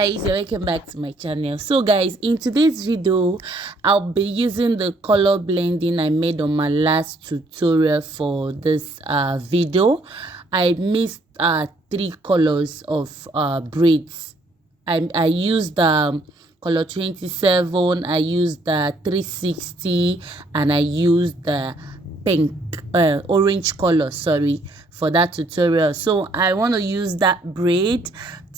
guys, you're welcome back to my channel. So guys, in today's video I'll be using the color blending I made on my last tutorial for this video. I mixed 3 colors of braids. I used color 27, I used the 360, and I used the pink orange color, sorry, for that tutorial. So I want to use that braid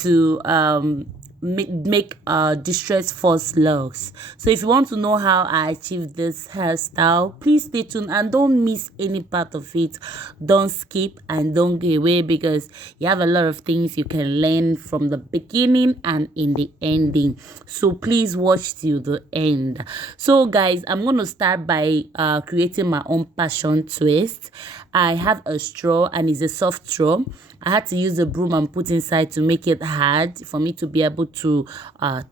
to make distress fauslocs. So if you want to know how I achieved this hairstyle, please stay tuned and don't miss any part of it. Don't skip and don't go away, because you have a lot of things you can learn from the beginning and in the ending. So please watch till the end. So guys, I'm going to start by creating my own passion twist. I have a straw and it's a soft straw. I had to use a broom and put inside to make it hard for me to be able to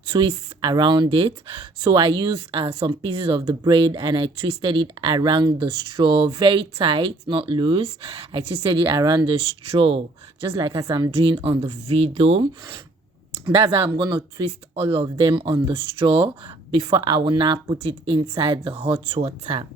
twist around it. So I used some pieces of the braid and I twisted it around the straw, very tight, not loose. I twisted it around the straw, just like as I'm doing on the video. That's how I'm going to twist all of them on the straw before I will now put it inside the hot water.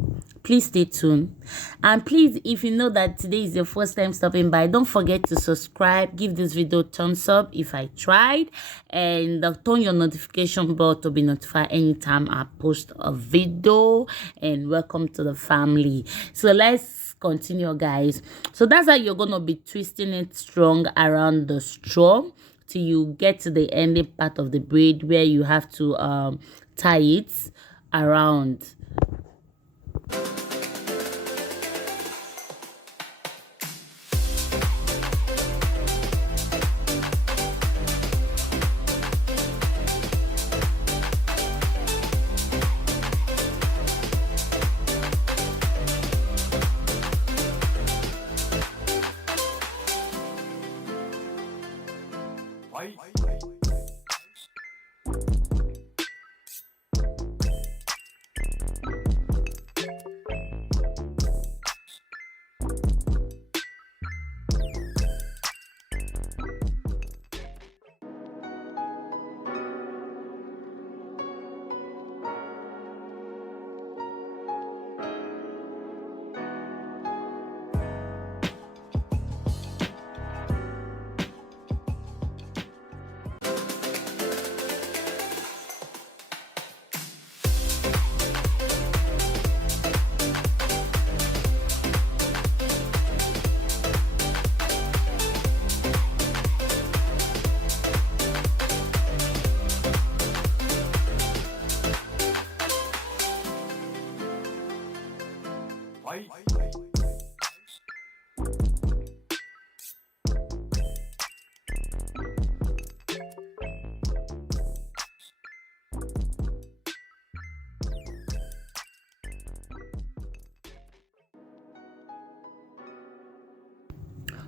Please stay tuned. And please, if you know that today is your first time stopping by, don't forget to subscribe, give this video a thumbs up if I tried, and turn your notification bell to be notified anytime I post a video. And welcome to the family. So let's continue, guys. So that's how you're going to be twisting it strong around the straw till you get to the ending part of the braid where you have to tie it around.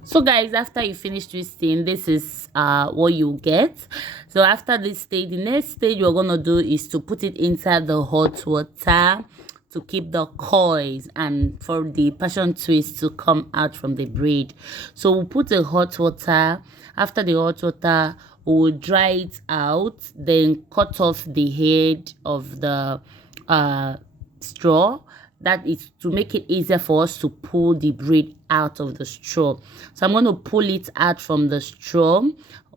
So guys, after you finish twisting, this is what you get. So after this stage, the next stage you're gonna do is to put it inside the hot water to keep the coils and for the passion twist to come out from the braid. So we'll put the hot water. After the hot water, we'll dry it out, then cut off the head of the straw. That is to make it easier for us to pull the braid out of the straw. So I'm going to pull it out from the straw.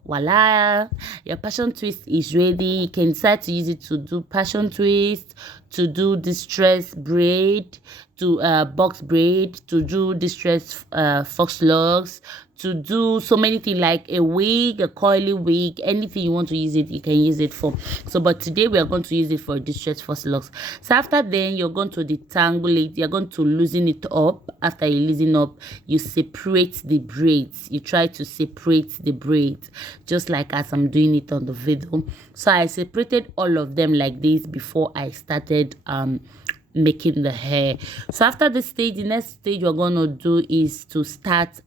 Voila, your passion twist is ready. You can decide to use it to do passion twist, to do distress braid, to box braid, to do distress fauslocs, to do so many things like a wig, a coily wig, anything you want to use it, you can use it for. So but today we are going to use it for distress fauslocs. So after then you're going to detangle it, you're going to loosen it up. After you loosen up, you separate the braids. You try to separate the braids just like as I'm doing it on the video. So I separated all of them like this before I started making the hair. So after this stage, the next stage we're going to do is to start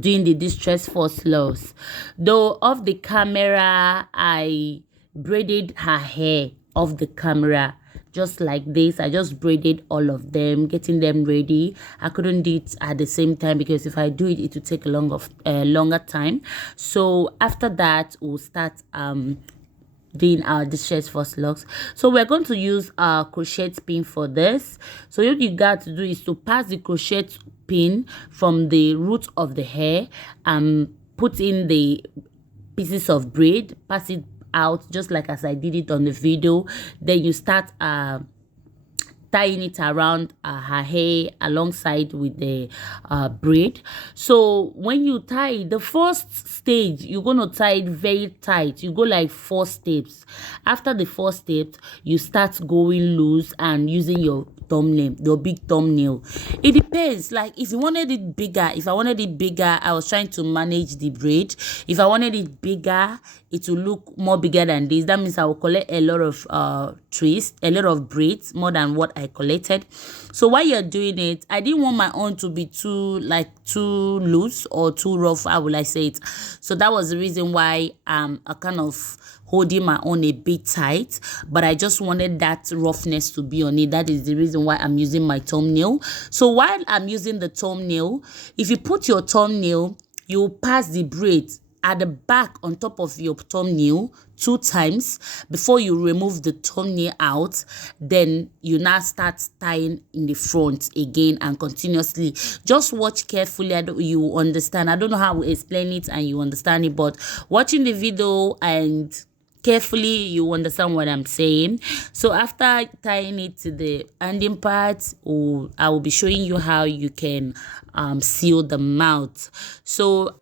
doing the distress fauslocs. Though off the camera I braided her hair off the camera. just like this. I just braided all of them, getting them ready. I couldn't do it at the same time because if I do it, it will take a longer time. So after that, we'll start doing our distress fauslocs. So we're going to use our crochet pin for this. So what you got to do is to pass the crochet pin from the root of the hair and put in the pieces of braid, pass it out just like as I did it on the video. Then you start tying it around her hair alongside with the braid. So when you tie it, the first stage, you're going to tie it very tight. You go like 4 steps. After the 4 steps, you start going loose and using your thumbnail, your big thumbnail. It depends. Like if you wanted it bigger, if I wanted it bigger, I was trying to manage the braid. If I wanted it bigger, it will look more bigger than this. That means I will collect a lot of twists, a lot of braids, more than what I collected. So while you're doing it, I didn't want my own to be too loose or too rough, how will I say it. So that was the reason why I kind of holding my own a bit tight, but I just wanted that roughness to be on it. That is the reason why I'm using my thumbnail. So while I'm using the thumbnail, if you put your thumbnail, you pass the braid at the back on top of your thumbnail 2 times before you remove the thumbnail out. Then you now start tying in the front again and continuously. Just watch carefully. You understand. I don't know how to explain it and you understand it, but watching the video and carefully you understand what I'm saying. So after tying it to the ending part, I will be showing you how you can seal the mouth. So